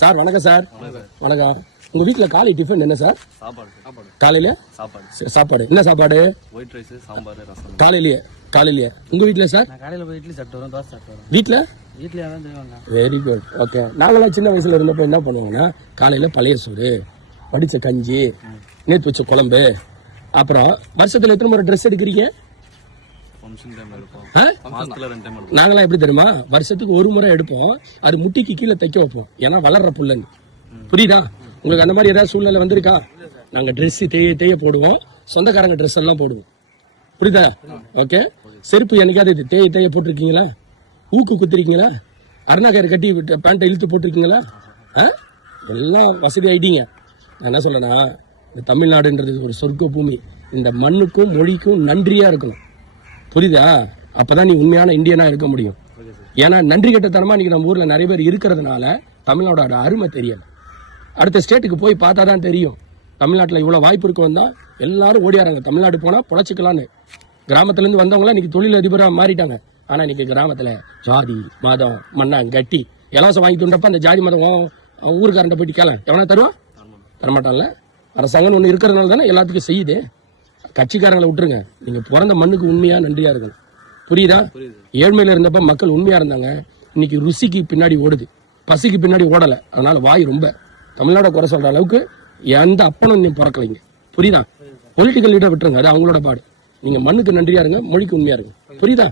Sir வணக்கம் sir. வணக்கம். உங்க வீட்டுல காலை டிஃபன் என்ன சார்? காலையில சாப்பாடு. என்ன சாப்பாடு? ஒயிட் ரைஸ், சாம்பார், ரசம். காலையிலேயே உங்க வீட்டுல சார்? காலையில போய் இட்லி சாப்பிட்டு வரோம், தோசை சாப்பிட்டு வரோம். வீட்டுல தான் செய்வாங்க. Very good. ஓகே. நாங்களாம் சின்ன வயசுல இருந்தப்போ என்ன பண்ணுவாங்கன்னா காலையில பழைய சோறு, வடிச்ச கஞ்சி, நேத்து வச்ச குழம்பு. அப்புறம் வருஷத்துல எத்தனை முறை ட்ரெஸ் எடுக்கிறீங்க? நாங்களாம் எப்படி தெரியுமா, வருஷத்துக்கு ஒரு முறை எடுப்போம். அது முட்டிக்கு கீழே தைக்க வைப்போம், ஏன்னா வளர்ற புள்ளன்னு. புரியுதா உங்களுக்கு? அந்த மாதிரி ஏதாவது சூழ்நிலை வந்திருக்கா? நாங்க ட்ரெஸ் தேய போடுவோம், சொந்தக்காரங்க ட்ரெஸ் எல்லாம் போடுவோம். புரியுதா? ஓகே. செருப்பு என்னைக்காவது தேய போட்டிருக்கீங்களா? ஊக்கு குத்துருக்கீங்களா? அருணாக்கரை கட்டி பேண்ட்டை இழுத்து போட்டிருக்கீங்களா? எல்லாம் வசதி ஆயிட்டீங்க. நான் என்ன சொல்றேன்னா, இந்த தமிழ்நாடுன்றது ஒரு சொர்க்க பூமி. இந்த மண்ணுக்கும் மொழிக்கும் நன்றியா இருக்கணும். புரியுதா? அப்பதான் நீ உண்மையான இந்தியனா இருக்க முடியும். ஏன்னா நன்றி கட்டத்தனமா இன்னைக்கு நம்ம ஊர்ல நிறைய பேர் இருக்கிறதுனால தமிழ்நாடோட அருமை தெரியல. அடுத்த ஸ்டேட்டுக்கு போய் பார்த்தா தான் தெரியும் தமிழ்நாட்டில் இவ்வளவு வாய்ப்பு இருக்கு. வந்தா எல்லாரும் ஓடியாராங்க. தமிழ்நாடு போனா பொழைச்சிக்கலான்னு. கிராமத்துல இருந்து வந்தவங்களாம் இன்னைக்கு தொழில் அதிபராக மாறிட்டாங்க. ஆனா இன்னைக்கு கிராமத்துல ஜாதி மதம் மண்ணாங்க கட்டி இலவசம் வாங்கி தூண்டப்ப அந்த ஜாதி மதம் ஊருக்காரன் போயிட்டு கேள எவனா தருவான்? தரமாட்டான்ல. அரசாங்கம் ஒண்ணு இருக்கிறதுனால தானே எல்லாத்துக்கும் செய்யுது. கட்சிக்காரங்களை விட்டுருங்க, நீங்க பிறந்த மண்ணுக்கு உண்மையா நன்றியா இருக்கணும். புரியுதா? ஏழ்மையில இருந்தப்ப மக்கள் உண்மையா இருந்தாங்க. இன்னைக்கு ருசிக்கு பின்னாடி ஓடுது, பசிக்கு பின்னாடி ஓடல. அதனால வாய் ரொம்ப தமிழ்நாட குறை சொல்ற அளவுக்கு எந்த அப்பனும் நீ பிறக்கலைங்க. புரியுதா? பொலிட்டிக்கல் லீடர் விட்டுருங்க, அது அவங்களோட பாடு. நீங்க மண்ணுக்கு நன்றியா இருங்க, மொழிக்கு உண்மையா இருங்க. புரியுதா?